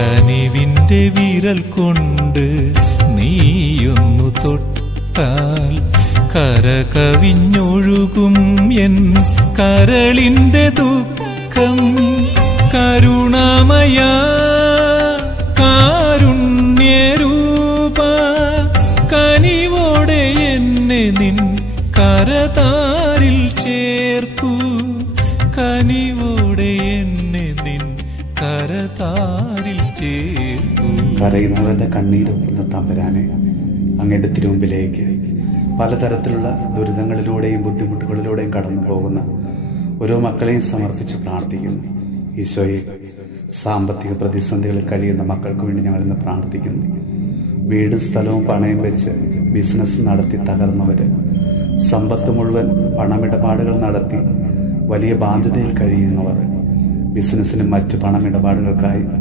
കനിവിന്റെ വിരൽ കൊണ്ട് നീയൊന്നു തൊട്ടാൽ കരകവിഞ്ഞൊഴുകും എൻ കരളിന്റെ ദുഃഖം. കരുണാമയ കാരുണ്യരൂപ കനിവോടെ എന്നെ നിൻ കരതാരിൽ ചേർക്കൂ. കനിവോടെ എന്നെ നിൻ കരതാരിൽ ചേർക്കൂ. കരയുന്നവരുടെ കണ്ണീരൊപ്പുന്ന തമ്പുരാനെ, അങ്ങയുടെ തിരുമുമ്പിലേക്ക് പലതരത്തിലുള്ള ദുരിതങ്ങളിലൂടെയും ബുദ്ധിമുട്ടുകളിലൂടെയും കടന്നു പോകുന്ന ഓരോ മക്കളെയും സമർപ്പിച്ച് പ്രാർത്ഥിക്കുന്നു. ഈശോയെ, സാമ്പത്തിക പ്രതിസന്ധികളിൽ കഴിയുന്ന മക്കൾക്ക് വേണ്ടി ഞങ്ങൾ ഇന്ന് പ്രാർത്ഥിക്കുന്നു. വീടും സ്ഥലവും പണയം വെച്ച് ബിസിനസ് നടത്തി തകർന്നവര്, സമ്പത്ത് മുഴുവൻ പണമിടപാടുകൾ നടത്തി വലിയ ബാധ്യതയിൽ കഴിയുന്നവർ, ബിസിനസ്സിനും മറ്റ് പണമിടപാടുകൾക്കായി